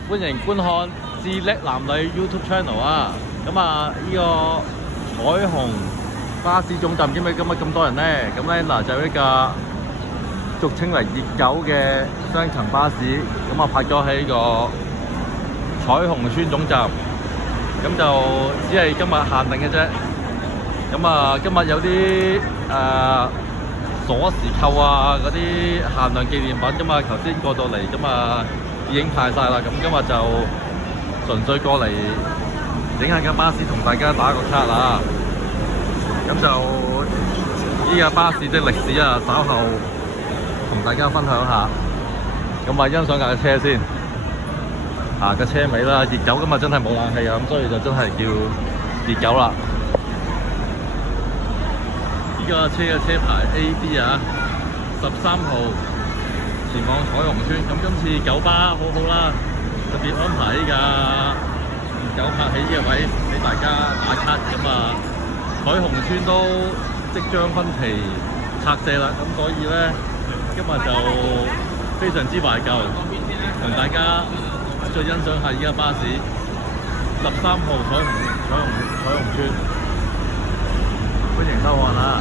歡迎觀看智叻男女 YouTube Channel 啊！咁啊，呢個彩虹巴士總站點解今日咁多人呢？咁咧嗱，就呢架俗稱為熱狗嘅雙層巴士，咁啊泊咗喺呢個彩虹村總站，咁就只係今日限定嘅啫。咁啊，今日有啲鎖匙扣啊，嗰啲限量紀念品㗎嘛，頭先過到嚟咁啊已經派晒啦。咁今日就純粹過嚟影下架巴士，同大家打個卡啦。咁就呢架巴士的歷史啊，稍後同大家分享下。咁啊，欣賞架車先。個車尾啦，熱狗今日真係冇冷氣啊，咁所以就真係叫熱狗啦。呢個車嘅車牌 AB 啊，13號前往彩虹村。咁今次九巴好好啦，特別安排呢架熱狗泊喺呢個位俾大家打卡。咁啊，彩虹村都即將分期拆卸啦，咁所以咧今日就非常之懷舊，同大家再欣賞下呢架巴士13號彩虹村，歡迎收看啦！